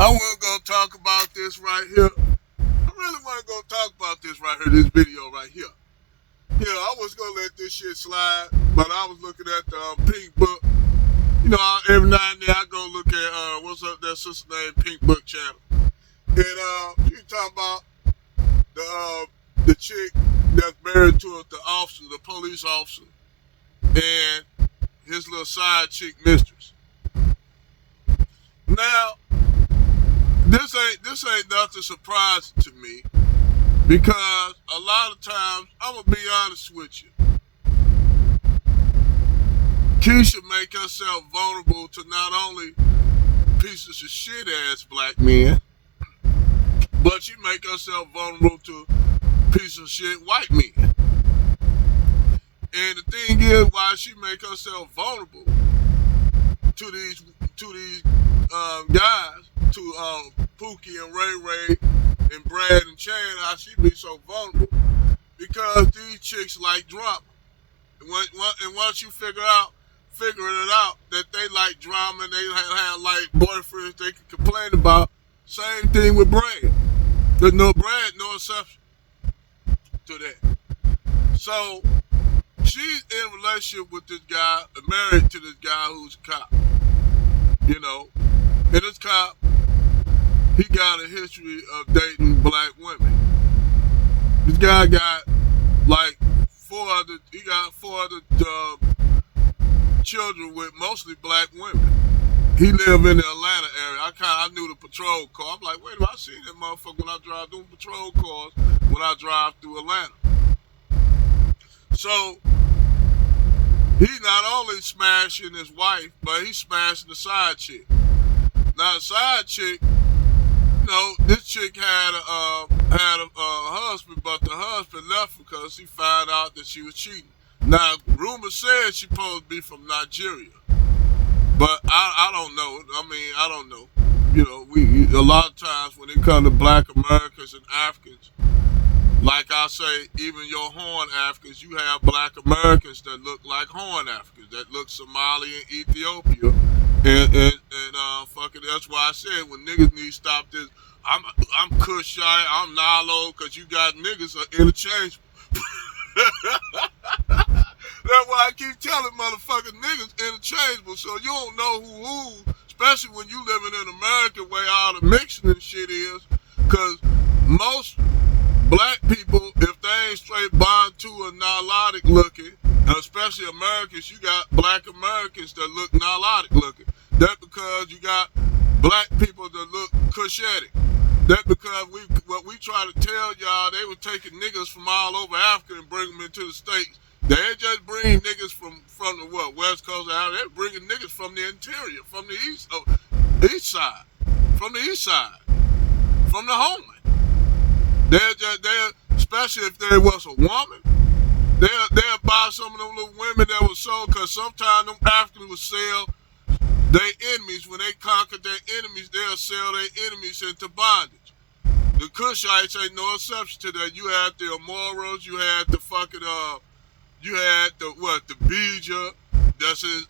I wasn't gonna talk about this right here. I really wasn't gonna talk about this right here, this video right here. Yeah, I was gonna let this shit slide, but I was looking at the Pink Book. You know, every now and then I go look at what's up that sister named Pink Book channel, and she talking about the chick that's married to the officer, the police officer, and his little side chick mistress. Now, this ain't nothing surprising to me because a lot of times, I'm gonna be honest with you, Keisha make herself vulnerable to not only pieces of shit ass black men, but she make herself vulnerable to pieces of shit white men. And the thing is, why she make herself vulnerable to these guys, to Pookie and Ray Ray and Brad and Chan, how she be so vulnerable? Because these chicks like drama. And once you figure it out that they like drama and they have like boyfriends they can complain about, same thing with Brad. There's no Brad, no exception to that. So she's in a relationship with this guy, married to this guy who's a cop. You know, and this cop, he got a history of dating black women. This guy got like four other children with mostly black women. He lived in the Atlanta area. I knew the patrol car. I'm like, wait a minute, I seen that motherfucker when I drive through patrol cars when I drive through Atlanta. So he not only smashing his wife, but he's smashing the side chick. Now the side chick, you know, this chick had a husband, but the husband left because he found out that she was cheating. Now rumor says she's supposed to be from Nigeria, but I don't know. I mean, I don't know. You know, a lot of times when it comes to black Americans and Africans, like I say, even your Horn Africans, you have black Americans that look like Horn Africans, that look Somali and Ethiopia, and fucking that's why I said when niggas need to stop this. I'm Kushite, I'm Nalo, cause you got niggas are interchangeable. That's why I keep telling motherfucking niggas interchangeable, so you don't know who, especially when you living in America where all the mixing and shit is, cause most black people, if they ain't straight Bantu or Nilotic looking, and especially Americans, you got black Americans that look Nilotic looking. That's because you got black people that look Cushitic. That's because what we try to tell y'all, they were taking niggas from all over Africa and bring them into the States. They ain't just bring niggas from the West Coast out. They're bringing niggas from the interior, from the east side, from the east side, from the homeland. They're especially if there was a woman, they'll buy some of them little women that was sold, because sometimes them Africans would sell their enemies. When they conquered their enemies, they'll sell their enemies into bondage. The Cushites ain't no exception to that. You had the Amoros, you had the fucking you had the Bija, that's in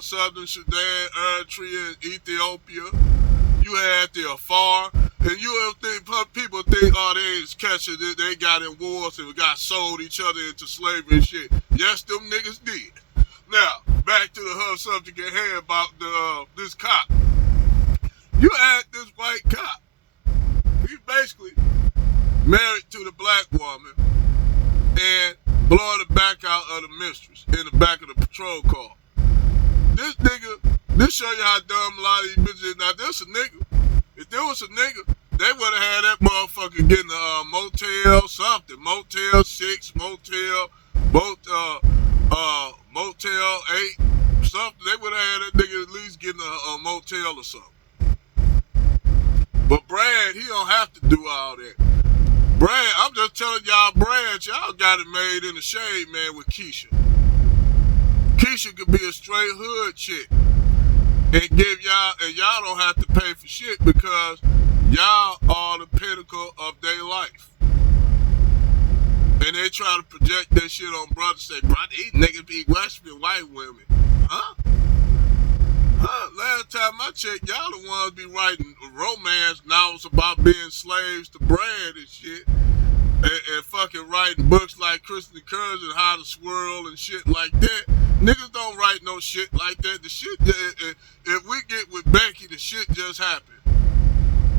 Southern Sudan, Eritrea, and Ethiopia. You had the Afar, and you think people think, oh, they is catching it, they got in wars and got sold each other into slavery and shit. Yes, them niggas did. Now, back to the whole subject at hand about this cop. You had this white cop. He's basically married to the black woman and blowing the back out of the mistress in the back of the patrol car. This nigga, this show you how dumb a lot of these bitches is. Now, this a nigga. If there was a nigga, they would have had that motherfucker getting a motel something. Motel 6, motel 8, something. They would have had that nigga at least getting a motel or something. But Brad, he don't have to do all that. Brad, I'm just telling y'all, Brad, y'all got it made in the shade, man, with Keisha. Keisha could be a straight hood chick and give y'all, and y'all don't have to pay for shit because y'all are the pinnacle of their life. And they try to project that shit on brothers, say, brother, these niggas be Western white women. Huh? Last time I checked, y'all the ones be writing romance novels about being slaves to bread and shit. And fucking writing books like Kristen Curtis and How to Swirl and shit like that. Niggas don't write no shit like that. The shit, if we get with Becky, the shit just happened.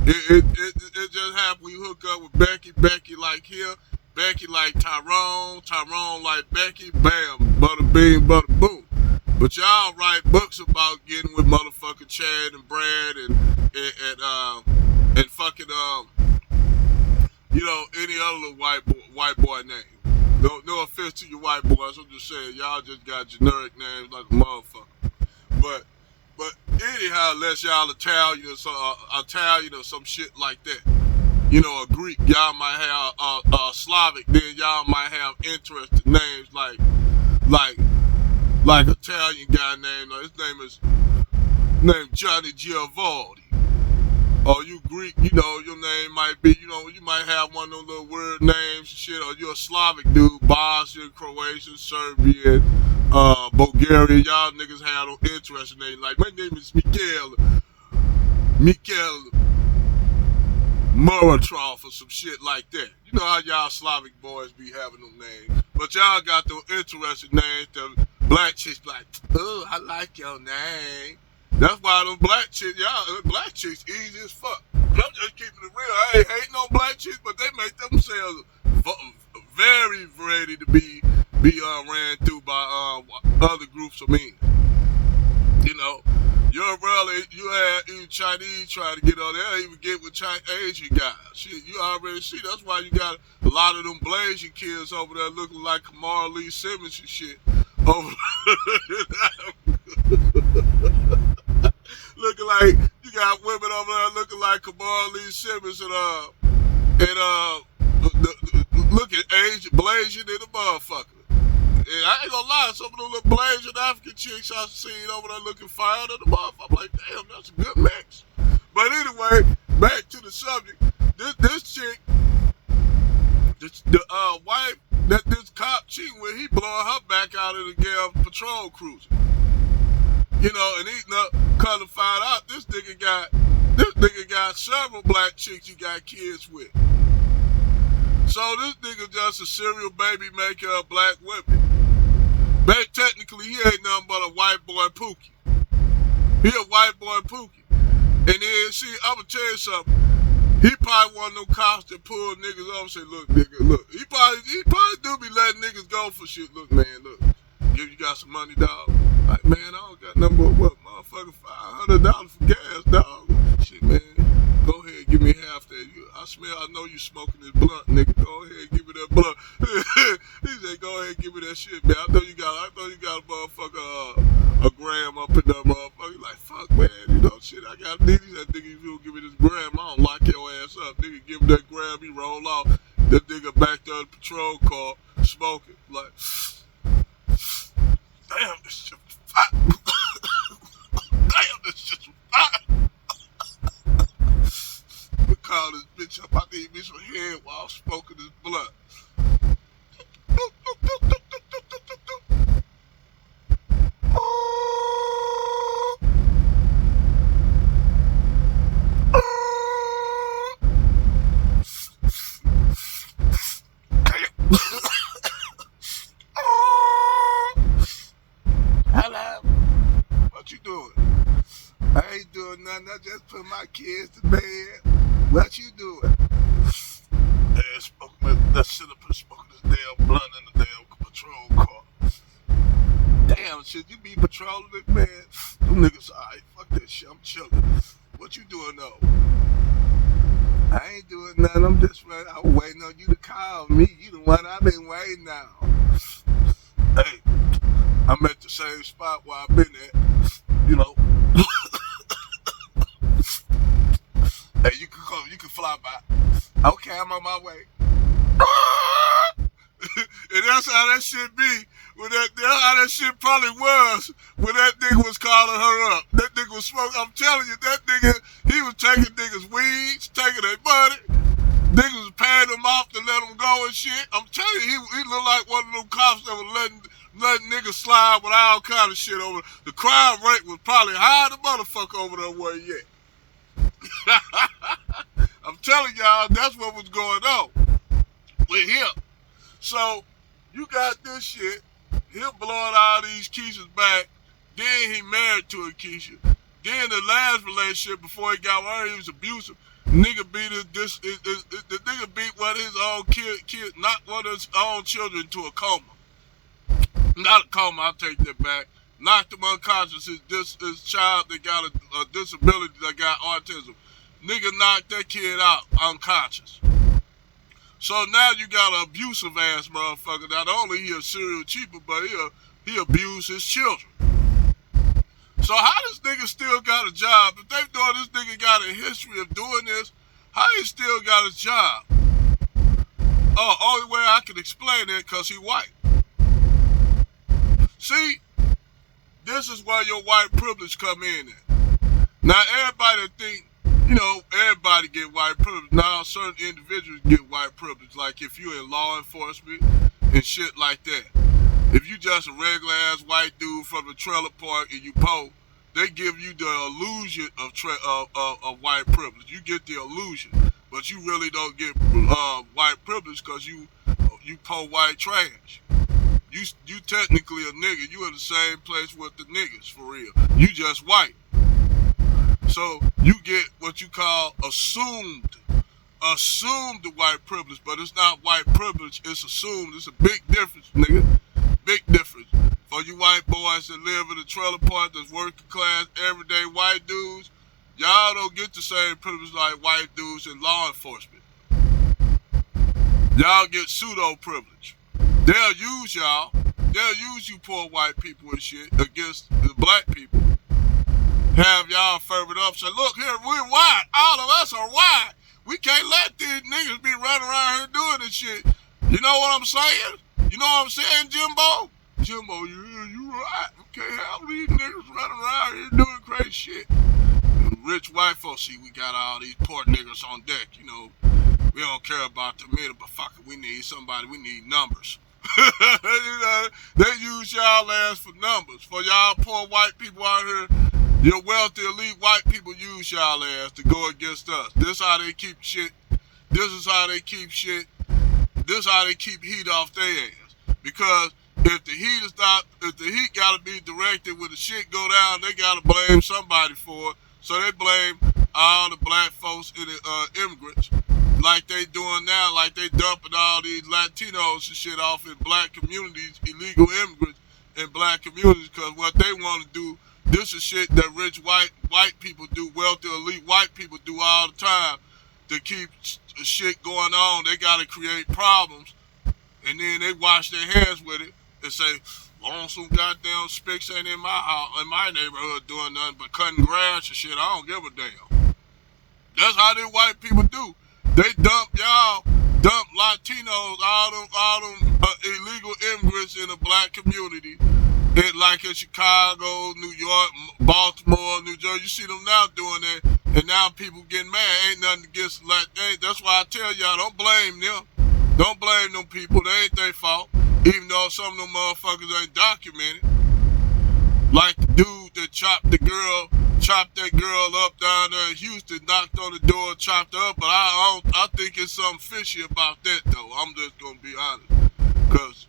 It just happened. We hook up with Becky. Becky like here. Becky like Tyrone. Tyrone like Becky. Bam. Bada bing, bada boom. But y'all write books about getting with motherfucking Chad and Brad and fucking any other little white boy name. No offense to your white boys. I'm just saying y'all just got generic names like a motherfucker. But anyhow, unless y'all Italian or some shit like that. You know, a Greek, y'all might have a Slavic, then y'all might have interesting names like Italian guy named his name is Johnny Giavaldi. Or you Greek, you know, your name might be, you know, you might have one of those little weird names and shit, or you're a Slavic dude, Bosnian, Croatian, Serbian, Bulgarian. Y'all niggas have no interesting names. Like, my name is Mikhail Muratrov or some shit like that. You know how y'all Slavic boys be having them names. But y'all got those interesting names that black chicks like, oh, I like your name. That's why them black chicks, black chicks easy as fuck. But I'm just keeping it real. I ain't hating on black chicks, but they make themselves very ready to be ran through by other groups of men. You know, you had Chinese trying to get on there, even get with Asian guys. Shit, you already see. That's why you got a lot of them Blasian kids over there looking like Kamara Lee Simmons and shit. Over looking like you got women over there looking like Kamara Lee Simmons and look at Asian Blasian in the motherfucker. And I ain't gonna lie, some of them little Blasian African chicks I seen over there looking fine in the motherfucker. I'm like, damn, that's a good mix. But anyway, back to the subject. This chick, the wife that this cop cheating with, he blowing her back out of the damn patrol cruiser. You know, and he come to find out this nigga got several black chicks he got kids with. So this nigga just a serial baby maker of black women. But technically, he ain't nothing but a white boy Pookie. He a white boy Pookie. And then, see, I'm going to tell you something. He probably one of them cops that pull niggas over and say, look, nigga, look. He probably do be letting niggas go for shit. Look, man, look. You got some money, dog? Like, man, I don't got nothing but what, motherfucker, $500 for gas, dog. Shit, man. Go ahead, give me half that. I know you smoking this blunt, nigga. Go ahead, give me that blunt. He said, go ahead, give me that shit, man. I know you got a motherfucker, a gram up in that motherfucker. You like, fuck, man, you know, shit, I got niggas. That nigga, if you don't give me this gram, I don't lock your ass up. Nigga, give him that gram, he roll off. That nigga back there in the patrol car, smoking. Like, damn, this shit was fire. Damn, this shit was fire. We call this bitch up. I need me some head while I'm smoking this blunt. Hello. What you doing? I ain't doing nothing. I just put my kids to bed. What you doing? Let's sit up and smoking this damn blunt in the damn patrol car. Damn, shit, you be patrolling it, man. Them niggas, alright, fuck that shit, I'm chilling. What you doing though? I ain't doing nothing, I'm just waiting. I was waiting on you to call me. You the one I've been waiting on. Hey, I'm at the same spot where I've been at, you know. Hey, you can come, you can fly by. Okay, I'm on my way. And that's how that shit be. That's how that shit probably was when that nigga was calling her up. That nigga was smoking. I'm telling you, that nigga, he was taking niggas' weeds, taking their money. Niggas was paying them off to let them go and shit. I'm telling you, he looked like one of them cops that was letting niggas slide with all kind of shit over. The crime rate was probably high the motherfucker over there where he at. I'm telling y'all, that's what was going on with him. So you got this shit. He'll blowing all these Keisha's back. Then he married to a Keisha. Then the last relationship before he got married, he was abusive. Nigga beat the nigga beat one of his own kid, not one of his own children to a coma. Not a coma, I'll take that back. Knocked him unconscious. His child that got a disability that got autism. Nigga knocked that kid out unconscious. So now you got an abusive ass motherfucker. Not only he a serial cheaper, but he abused his children. So how this nigga still got a job? If they know this nigga got a history of doing this, how he still got a job? Oh, only way I can explain it, because he white. See, this is where your white privilege come in at. Now everybody think, everybody get white privilege. Now certain individuals get white privilege, like if you're in law enforcement and shit like that. If you just a regular ass white dude from the trailer park and you poor, they give you the illusion of white privilege. You get the illusion, but you really don't get white privilege because you poor white trash. You technically a nigga. You in the same place with the niggas for real. You just white. So you get what you call assumed white privilege, but it's not white privilege. It's assumed. It's a big difference, nigga. Big difference. For you white boys that live in a trailer park that's working class, everyday white dudes, y'all don't get the same privilege like white dudes in law enforcement. Y'all get pseudo privilege. They'll use y'all. They'll use you poor white people and shit against the black people. Have y'all furthered up. Say, look here, we're white. All of us are white. We can't let these niggas be running around here doing this shit. You know what I'm saying? You know what I'm saying, Jimbo? Jimbo, you right. We can't have these niggas running around here doing crazy shit. And rich white folks see we got all these poor niggas on deck. We don't care about the middle, but fuck it, we need somebody. We need numbers. They use y'all ass for numbers. For y'all poor white people out here, your wealthy elite white people use y'all ass to go against us. This how they keep shit. This is how they keep shit. This is how they keep heat off their ass. Because if the heat gotta be directed when the shit go down, they gotta blame somebody for it. So they blame all the black folks and the immigrants, like they doing now, like they dumping all these Latinos and shit off in black communities, illegal immigrants in black communities, because what they want to do, this is shit that rich white people do, wealthy elite white people do all the time to keep shit going on. They gotta create problems, and then they wash their hands with it and say, long some goddamn spicks ain't in my neighborhood doing nothing but cutting grass and shit. I don't give a damn. That's how they white people do. They dump Latinos, all them illegal immigrants in the black community, like in Chicago, New York, Baltimore, New Jersey. You see them now doing that, and now people getting mad. Ain't nothing against that's why I tell y'all, don't blame them. Don't blame them people. They ain't their fault. Even though some of them motherfuckers ain't documented. Like the dude that chopped that girl up down there in Houston, knocked on the door, chopped her up. But I think it's something fishy about that, though. I'm just gonna be honest, because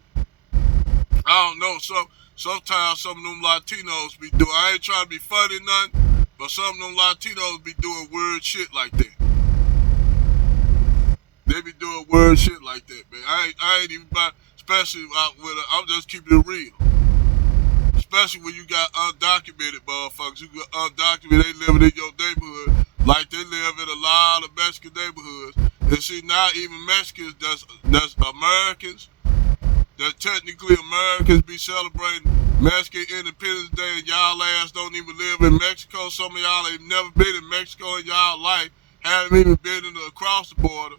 I don't know. Sometimes some of them Latinos be doing. I ain't trying to be funny, nothing, but some of them Latinos be doing weird shit like that. They be doing weird shit like that, man. I ain't even about, especially I'm just keeping it real. Especially when you got undocumented motherfuckers. You got undocumented, they living in your neighborhood like they live in a lot of Mexican neighborhoods. And see, now even Mexicans, that's Americans, that technically Americans be celebrating Mexican Independence Day, and y'all ass don't even live in Mexico. Some of y'all ain't never been in Mexico in y'all life, haven't even been across the border.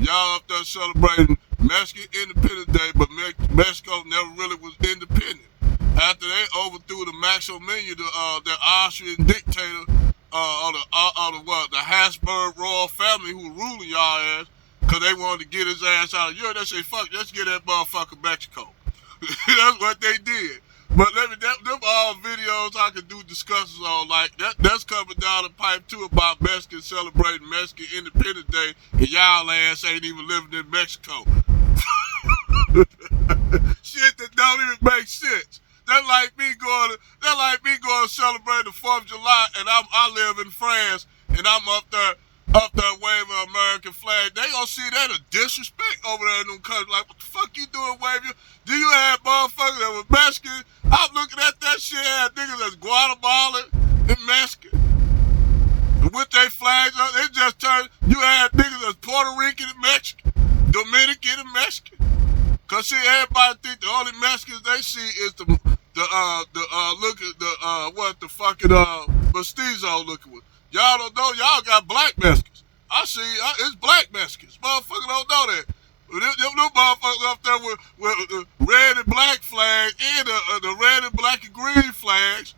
Y'all up there celebrating Mexican Independence Day, but Mexico never really was independent. After they overthrew the Maximilian, the Austrian dictator, the Habsburg royal family who ruling y'all ass, because they wanted to get his ass out of Europe. They say, fuck, let's get that motherfucker Mexico. That's what they did. But let me, them all videos I could do discussions on, like, that's coming down the pipe, too, about Mexicans celebrating Mexican Independence Day, and y'all ass ain't even living in Mexico. Shit that don't even make sense. That's like me going to celebrate the 4th of July, and I live in France, and I'm up there waving an American flag. They gonna see that a disrespect over there in them countries. Like, what the fuck you doing waving? Do you have motherfuckers that was Mexican? I'm looking at that shit, had niggas that's Guatemalan and Mexican. With their flags up, they just turned, you had niggas that's Puerto Rican and Mexican, Dominican and Mexican. Cause see, everybody think the only Mexicans they see is the fucking mestizo looking with. Y'all don't know, y'all got black Mexicans. I see, it's black Mexicans. Motherfuckers don't know that. Them motherfuckers up there with the red and black flag and the red and black and green flags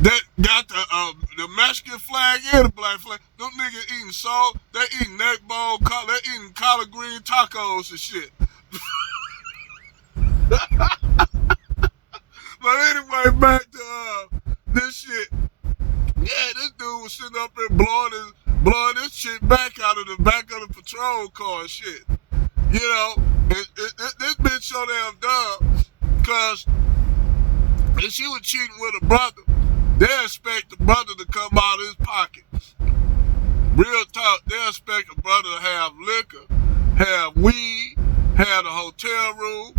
that got the Mexican flag and the black flag. Them niggas eating salt, they eating neck bone, they eating collard green tacos and shit. But anyway, back to this shit. Yeah, this dude was sitting up there blowing this shit back out of the back of the patrol car and shit. You know, this bitch so damn dumb, because if she was cheating with a brother, they expect the brother to come out of his pocket. Real talk, they expect a brother to have liquor, have weed, have a hotel room,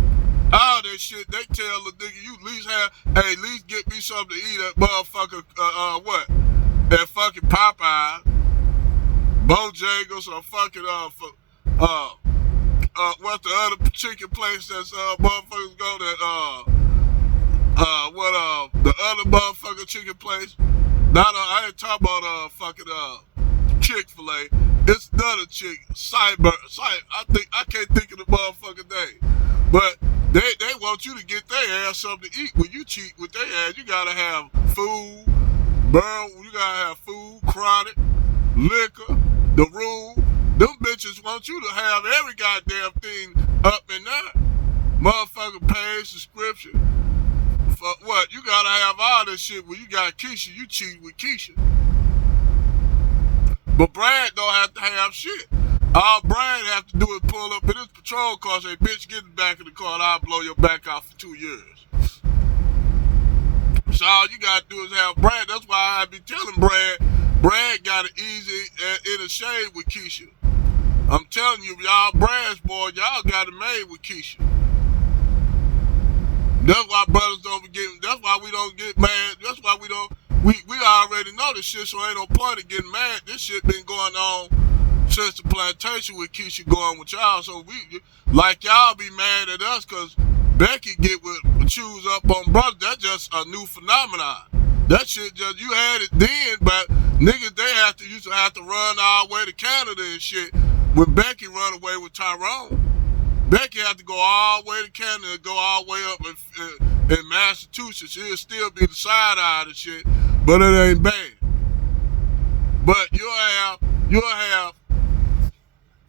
all that shit. They tell the nigga, you at least get me something to eat at motherfucker, at fucking Popeye, Bojangles, or fucking, what's the other chicken place that's, motherfuckers go that, the other motherfucking chicken place? I ain't talking about, fucking, Chick-fil-A. It's another chick, I can't think of the motherfucking name. But they want you to get their ass something to eat. When you cheat with their ass, you gotta have food, you gotta have food, chronic, liquor, the room. Them bitches want you to have every goddamn thing up in there. Motherfucker pay subscription. For what? You gotta have all this shit. When you got Keisha, you cheat with Keisha. But Brad don't have to have shit. All Brad have to do is pull up in his patrol car, say, bitch, get in the back of the car and I'll blow your back out for 2 years. So all you gotta do is have Brad. That's why I be telling Brad got it easy in a shade with Keisha. I'm telling you, y'all Brad's boy, y'all got it made with Keisha. That's why brothers don't get, that's why we don't get mad. That's why we already know this shit, so ain't no point in getting mad. This shit been going on since the plantation with Keisha going with y'all. So we, like y'all be mad at us because Becky get with choose up on brothers. That's just a new phenomenon. That shit just, you had it then, but niggas, used to have to run all the way to Canada and shit. When Becky run away with Tyrone, Becky had to go all the way to Canada and go all the way up in Massachusetts. It'll still be the side eye and shit, but it ain't bad. But you'll have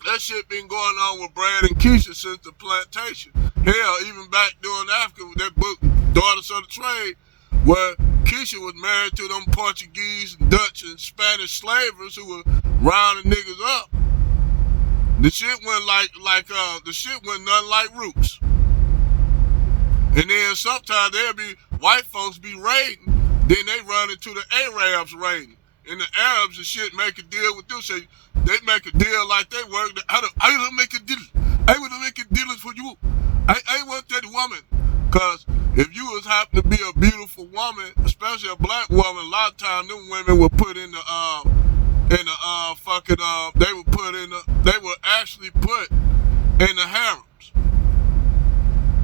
that shit been going on with Brad and Keisha since the plantation. Hell, even back during Africa with that book, Daughters of the Trade, where Keisha was married to them Portuguese, Dutch, and Spanish slavers who were rounding niggas up. The shit went the shit went nothing like Roots. And then sometimes there'll be white folks be raiding, then they run into the Arabs raiding. And the Arabs and shit make a deal with them. Say they make a deal like they work. I will make a deal. I will make a deal for you. I want that woman. Cause if you was happen to be a beautiful woman, especially a black woman, a lot of times them women were put in the they were actually put in the harems.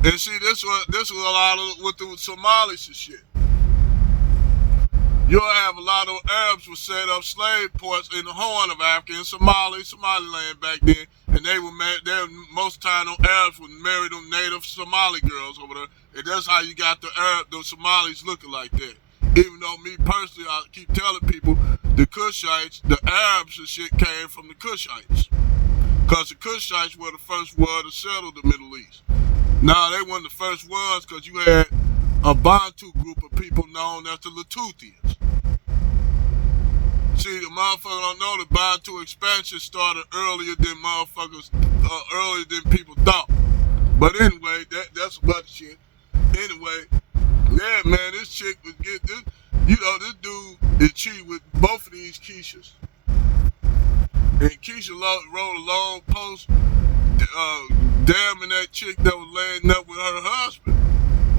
And see, this was a lot of with the Somalis and shit. You'll have a lot of Arabs who set up slave ports in the Horn of Africa, in Somaliland back then, and they were married. Most of the time, them Arabs would marry them native Somali girls over there, and that's how you got the Somalis looking like that. Even though me personally, I keep telling people, the Kushites, the Arabs and shit came from the Kushites, because the Kushites were the first ones to settle the Middle East. Now they weren't the first ones, because you had a Bantu group of people known as the Latuthians. See, the motherfuckers don't know the Bantu expansion started earlier than earlier than people thought. But anyway, that's about shit. Anyway, yeah, man, this chick was getting this. This dude is cheating with both of these Keishas. And Keisha wrote a long post damning that chick that was laying up with her husband.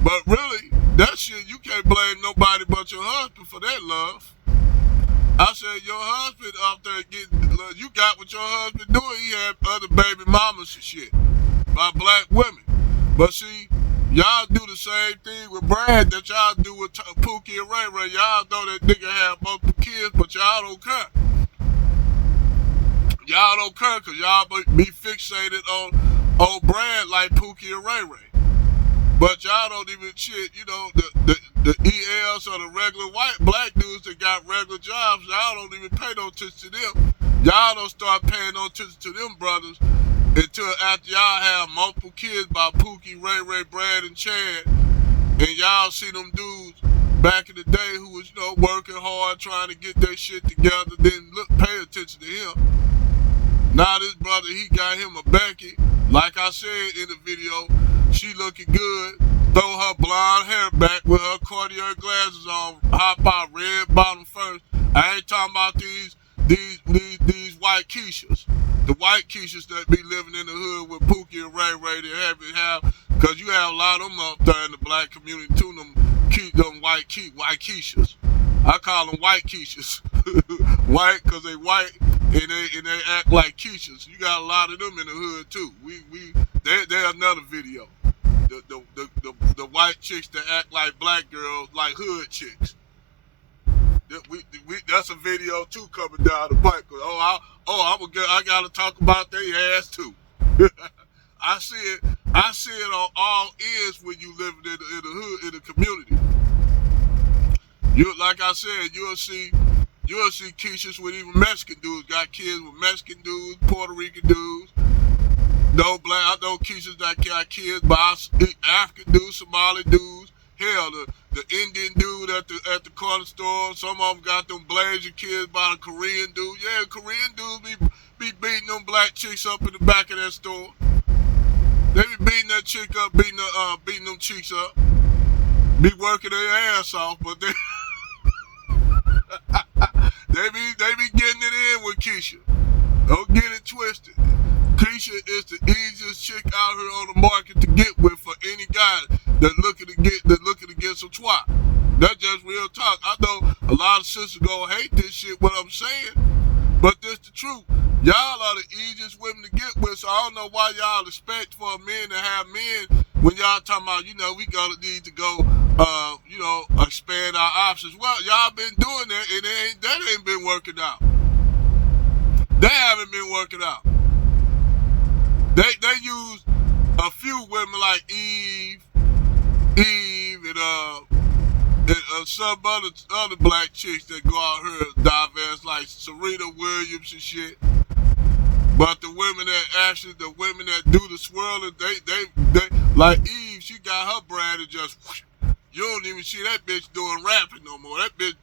But really, that shit, you can't blame nobody but your husband for that, love. I said, your husband out there you got what your husband doing. He had other baby mamas and shit by black women. But see, y'all do the same thing with Brad that y'all do with Pookie and Ray Ray. Y'all know that nigga have multiple kids, but y'all don't care. Y'all don't care because y'all be fixated on Brad like Pookie and Ray Ray. But y'all don't even shit, the ELs or the regular black dudes that got regular jobs, y'all don't even pay no attention to them. Y'all don't start paying no attention to them brothers until after y'all have multiple kids by Pookie, Ray Ray, Brad, and Chad. And y'all see them dudes back in the day who was, working hard, trying to get their shit together, then pay attention to him. Now this brother, he got him a Becky. Like I said in the video, she looking good. Throw her blonde hair back with her Cartier glasses on. Hop out red bottom first. I ain't talking about these white Keishas. The white Keishas that be living in the hood with Pookie and Ray Ray. They have, because you have a lot of them up there in the black community too. Them white Keishas. I call them white Keishas. White because they white and they act like Keishas. You got a lot of them in the hood too. They're another video. The white chicks that act like black girls, like hood chicks. That's a video too coming down the pipe. I gotta talk about their ass too. I see it on all ends when you live in the hood, in the community. Like I said, you'll see Keishas with even Mexican dudes. Got kids with Mexican dudes, Puerto Rican dudes. No black. I know Keishas that got kids by African dudes, Somali dudes. Hell, the Indian dude at the corner store. Some of them got them Blasian kids by the Korean dude. Yeah, Korean dudes be beating them black chicks up in the back of that store. They be beating that chick up, beating them chicks up. Be working their ass off, but they they be getting it in with Keisha. Don't get it twisted. Keisha is the easiest chick out here on the market to get with for any guy that looking to get some twat. That's just real talk. I know a lot of sisters gonna hate this shit, what I'm saying, but this the truth. Y'all are the easiest women to get with, so I don't know why y'all expect for a man to have men when y'all talking about, we gonna need to go, expand our options. Well, y'all been doing that, and that ain't been working out. They haven't been working out. They use a few women like Eve, and some other black chicks that go out here and diverse like Serena Williams and shit. But the women that do the swirling, they like Eve, she got her brand and just whoosh, you don't even see that bitch doing rapping no more. That bitch,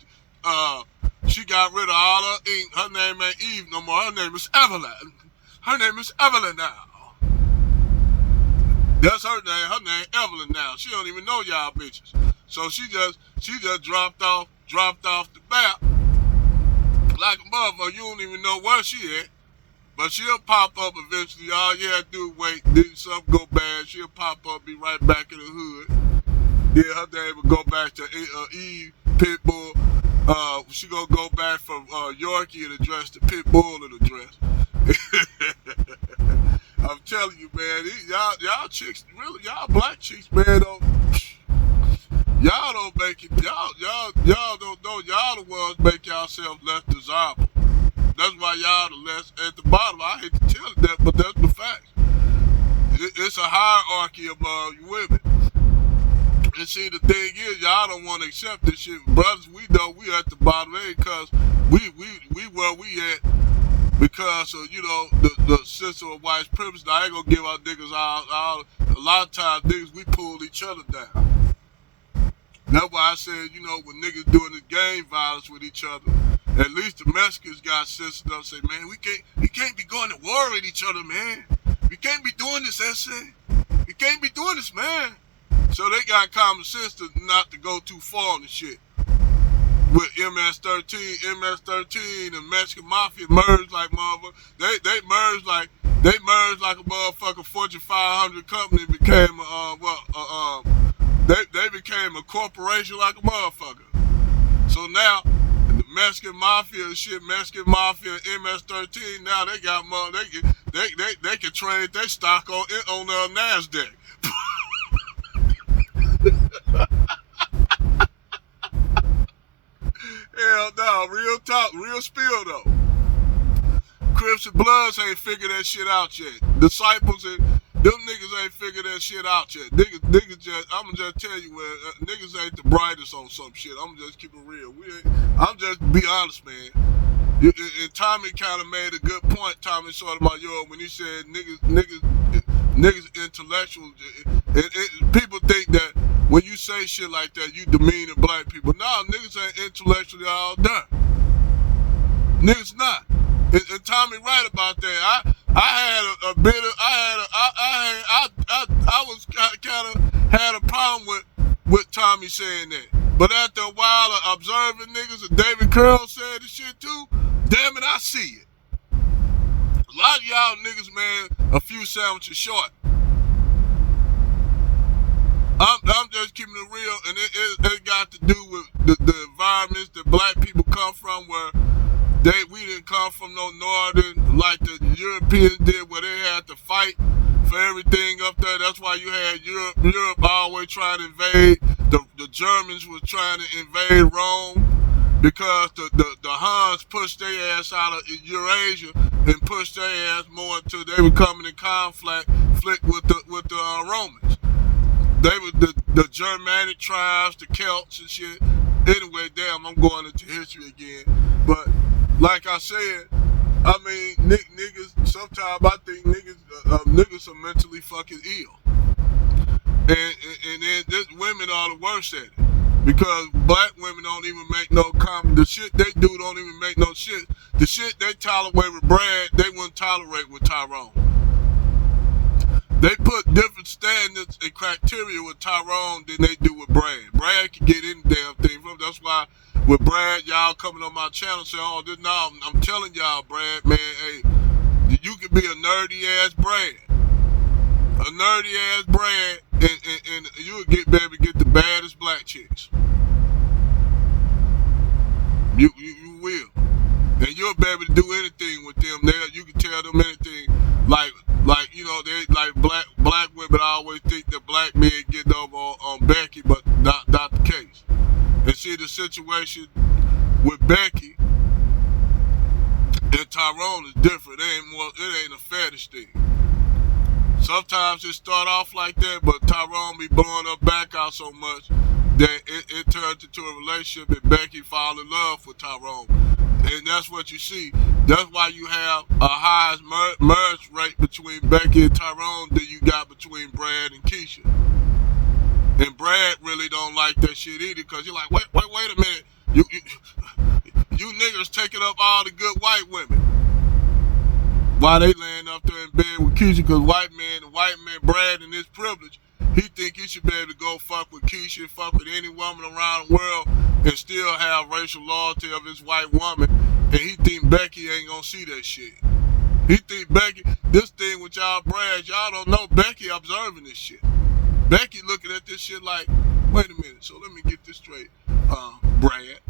she got rid of all her ink. Her name ain't Eve no more. Her name is Evelyn. Her name is Evelyn now. That's her name. Her name Evelyn now. She don't even know y'all bitches. So she just dropped off the map like a motherfucker. You don't even know where she at. But she'll pop up eventually. All you have to do is wait. Then something go bad. She'll pop up, be right back in the hood. Then her name will go back to Eve Pitbull. She gonna go back from Yorkie in the dress to Pitbull in the dress. I'm telling you, man, y'all chicks, really, y'all black chicks, man, y'all don't make it. Y'all don't know. Y'all the ones make yourselves less desirable. That's why y'all the less at the bottom. I hate to tell you that, but that's the fact. It's a hierarchy among women. And see, the thing is, y'all don't want to accept this shit. Brothers, we know we at the bottom end because we where we at because of, the system of white privilege. Now, I ain't gonna give our niggas all. A lot of times, niggas, we pull each other down. That's why I said, you know, when niggas doing this gang violence with each other, at least the Mexicans got sense enough to say, man, we can't be going to war with each other, man. We can't be doing this, essay. We can't be doing this, man. So they got common sense to not to go too far on the shit. With MS-13 and Mexican Mafia merged like motherfucker. They merged like a motherfucking Fortune 500 company became they became a corporation like a motherfucker. So now the Mexican Mafia and shit, Mexican Mafia and MS-13, now they got they can trade their stock on NASDAQ. Hell no, real talk, real spill though. Crips and Bloods ain't figured that shit out yet. Disciples and them niggas ain't figured that shit out yet. Niggas just, I'ma just tell you, man, niggas ain't the brightest on some shit. I'ma just keep it real. I'm just be honest, man. And Tommy kind of made a good point. Tommy sort of about when he said niggas intellectuals. People think that when you say shit like that, you demeaning black people. Nah, niggas ain't intellectually all done. Niggas not. And Tommy right about that. I had a bit of I was kind of had a problem with Tommy saying that. But after a while of observing niggas, and David Curl said this shit too, damn it, I see it. A lot of y'all niggas, man, a few sandwiches short. I'm just keeping it real, and it got to do with the environments that black people come from, where we didn't come from no northern like the Europeans did, where they had to fight for everything up there. That's why you had Europe always trying to invade. The Germans was trying to invade Rome because the Huns pushed their ass out of Eurasia and pushed their ass more until they were coming in conflict with the Romans. They were the Germanic tribes, the Celts and shit. Anyway, damn, I'm going into history again. But like I said, I mean, niggas. Sometimes I think niggas are mentally fucking ill, and then women are the worst at it, because black women don't even make no comment. The shit they do don't even make no shit. The shit they tolerate with Brad, they wouldn't tolerate with Tyrone. They put different standards and criteria with Tyrone than they do with Brad. Brad can get any damn thing from. That's why with Brad, y'all coming on my channel saying, "Oh, this now I'm telling y'all, Brad, man, hey, you can be a nerdy ass Brad, and you'll get the baddest black chicks. You will, and you'll be able to do anything with them. You can tell them anything, like you know, they like black women always think that black men get over on Becky, but not the case. And see, the situation with Becky and Tyrone is different. It ain't a fetish thing. Sometimes it start off like that, but Tyrone be blowing her back out so much that it turns into a relationship, and Becky fall in love with Tyrone. And that's what you see. That's why you have a highest marriage rate between Becky and Tyrone than you got between Brad and Keisha. And Brad really don't like that shit either, because you're like, wait a minute. You niggas taking up all the good white women. Why they laying up there in bed with Keisha? Because the white man, Brad, in his privilege, he think he should be able to go fuck with Keisha, fuck with any woman around the world, and still have racial loyalty of his white woman. And he think Becky ain't gonna see that shit. He think Becky, this thing with y'all Brad, y'all don't know Becky observing this shit. Becky looking at this shit like, wait a minute, so let me get this straight. Brad,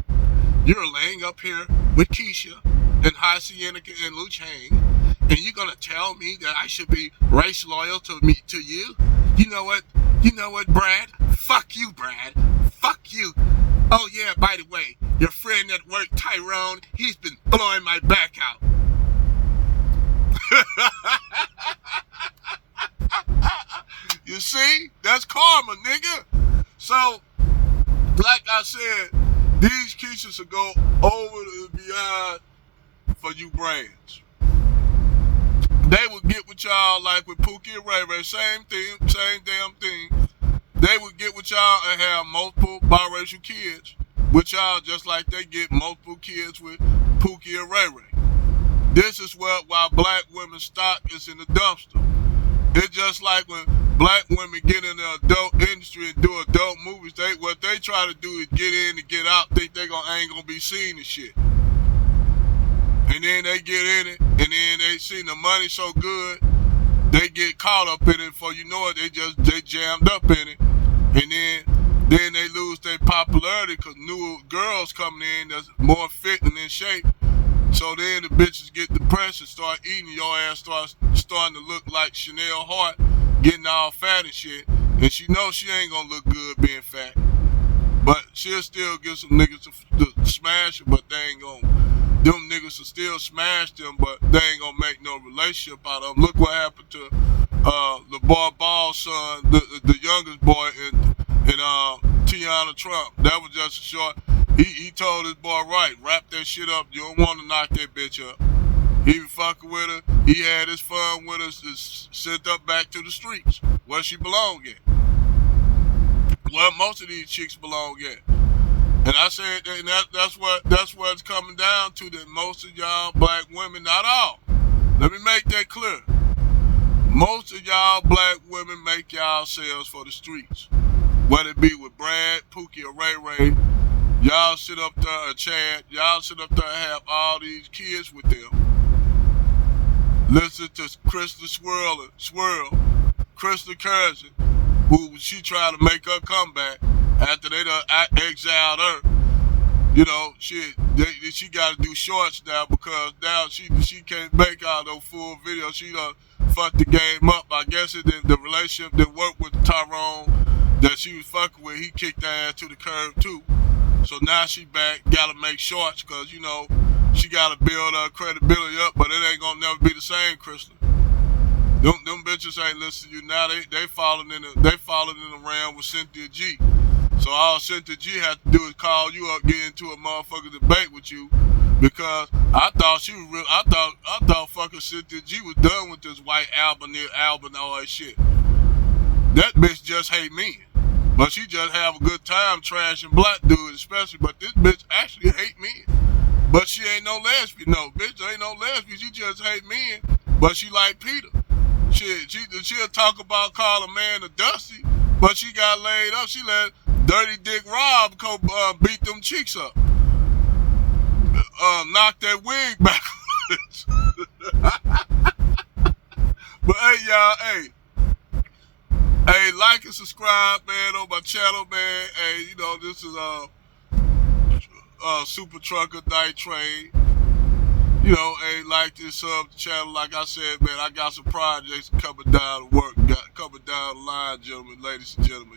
you're laying up here with Keisha and High Sienica and Lou Chang, and you're gonna tell me that I should be race loyal to you? You know what, Brad? Fuck you, Brad. Fuck you. Oh yeah, by the way, your friend at work, Tyrone, he's been blowing my back out. You see? That's karma, nigga. So, like I said, these Keishas will go over and beyond for you brands. They will get with y'all like with Pookie and Ray Ray. Same thing, same damn thing. they would get with y'all and have multiple biracial kids with y'all, just like they get multiple kids with Pookie and Ray Ray. This is why black women's stock is in the dumpster. It's just like when black women get in the adult industry and do adult movies, what they try to do is get in and get out, think they ain't gonna be seen and shit. And then they get in it, and then they see the money so good, they get caught up in it. Before you know it, they jammed up in it, and then they lose their popularity because new girls coming in that's more fit and in shape. So then the bitches get depressed and start eating. Your ass starting to look like Chanel Hart, getting all fat and shit. And she knows she ain't gonna look good being fat. But she'll still get some niggas to smash her, but they ain't gonna. Them niggas will still smash them, but they ain't gonna make no relationship out of them. Look what happened to LeVar Ball's son, the youngest boy in Tiana Trump. That was just a short. He told his boy, right, wrap that shit up. You don't want to knock that bitch up. He was fucking with her. He had his fun with her. Sent her back to the streets where she belonged at. Where most of these chicks belong at. And I said, and that's what it's coming down to. That most of y'all black women, not all. Let me make that clear. Most of y'all black women make y'all selves for the streets. Whether it be with Brad, Pookie, or Ray Ray. Y'all sit up there, Chad, y'all sit up there and have all these kids with them. Listen to Krista Swirl, Krista Cousin, who she tried to make her comeback after they done exiled her. You know, she got to do shorts now because now she can't make out no full video. She done fucked the game up. I guess the relationship that worked with Tyrone that she was fucking with, he kicked her ass to the curb too. So now she back, gotta make shorts, cause you know, she gotta build her credibility up, but it ain't gonna never be the same, Kristen. Them bitches ain't listening to you now, they falling in the realm with Cynthia G. So all Cynthia G had to do is call you up, get into a motherfucking debate with you, because I thought she was real, I thought fucking Cynthia G was done with this white albinoid shit. That bitch just hate men. But she just have a good time trashing black dudes especially. But this bitch actually hate men. But she ain't no lesbian. No, bitch ain't no lesbian. She just hate men. But she like Peter. She'll talk about call a man a dusty. But she got laid up. She let Dirty Dick Rob go beat them cheeks up. Knock that wig back. But hey, y'all, hey, like and subscribe, man, on my channel, man. Hey, you know, this is Super Trucker Night Train. You know, hey, like this sub channel. Like I said, man, I got some projects coming down to work, coming down the line, gentlemen, ladies and gentlemen.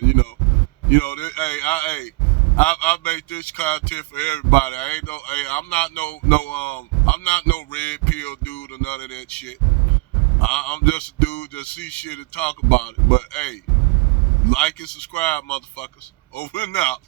You know, I make this content for everybody. I'm not no red pill dude or none of that shit. I'm just a dude that see shit and talk about it. But hey, like and subscribe, motherfuckers. Over and out.